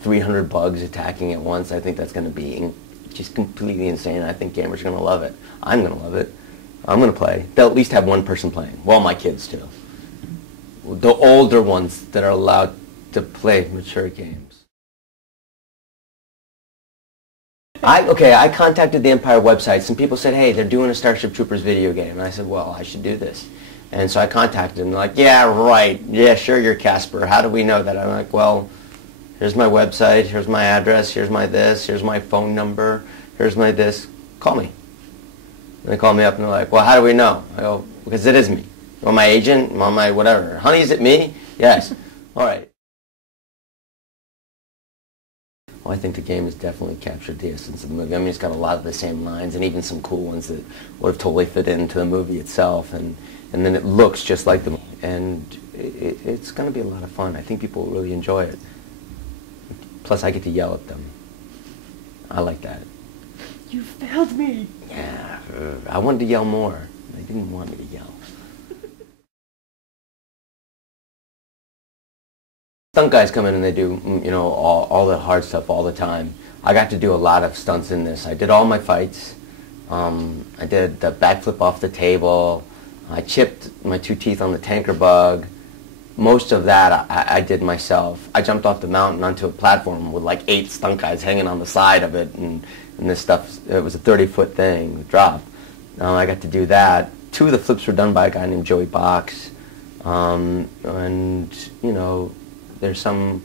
300 bugs attacking at once. I think that's going to be just completely insane. I think gamers are going to love it. I'm going to love it. I'm going to play. They'll at least have one person playing. Well, my kids too. The older ones that are allowed to play mature games. I contacted the Empire website. Some people said, hey, they're doing a Starship Troopers video game. And I said, well, I should do this. And so I contacted them. They're like, yeah, right. Yeah, sure, you're Casper. How do we know that? I'm like, well, here's my website. Here's my address. Here's my this. Here's my phone number. Here's my this. Call me. And they call me up and they're like, well, how do we know? I go, because it is me. Or my agent, or my whatever. Honey, is it me? Yes. All right. Well, I think the game has definitely captured the essence of the movie. I mean, it's got a lot of the same lines and even some cool ones that would have totally fit into the movie itself. And then it looks just like the movie. And it's going to be a lot of fun. I think people will really enjoy it. Plus, I get to yell at them. I like that. You failed me. Yeah, I wanted to yell more. They didn't want me to yell. Stunt guys come in and they do, you know, all the hard stuff all the time. I got to do a lot of stunts in this. I did all my fights. I did the backflip off the table. I chipped my 2 teeth on the tanker bug. Most of that I did myself. I jumped off the mountain onto a platform with like 8 stunt guys hanging on the side of it, and this stuff, it was a 30-foot thing, drop. I got to do that. 2 of the flips were done by a guy named Joey Box. And, you know, there's some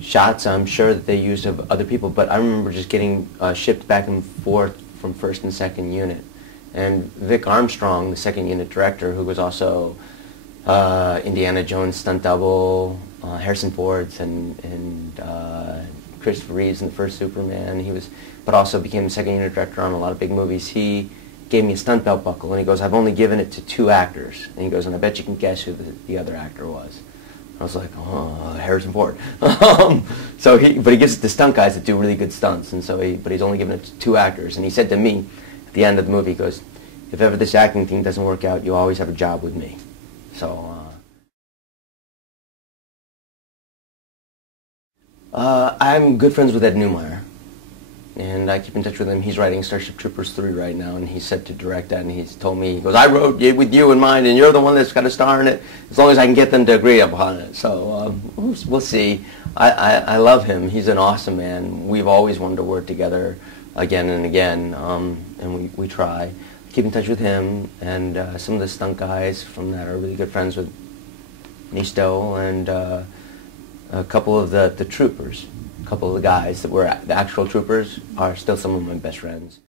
shots I'm sure that they used of other people, but I remember just getting shipped back and forth from 1st and 2nd unit. And Vic Armstrong, the 2nd unit director, who was also Indiana Jones stunt double, Harrison Ford's and Christopher Reeve's in the first Superman. But also became the 2nd unit director on a lot of big movies. He gave me a stunt belt buckle, and he goes, I've only given it to 2 actors. And he goes, and I bet you can guess who the other actor was. I was like, oh, Harrison Ford. But he gives it to stunt guys that do really good stunts, and but he's only given it to 2 actors. And he said to me at the end of the movie, he goes, if ever this acting thing doesn't work out, you always have a job with me. So, I'm good friends with Ed Neumeyer, and I keep in touch with him. He's writing Starship Troopers 3 right now, and he's set to direct that, and he's told me, he goes, I wrote it with you in mind, and you're the one that's got a star in it, as long as I can get them to agree upon it. So, we'll see. I love him. He's an awesome man. We've always wanted to work together again and again, and we try. Keep in touch with him, and some of the stunt guys from that are really good friends with Nisto, and a couple of the troopers, a couple of the guys that were the actual troopers are still some of my best friends.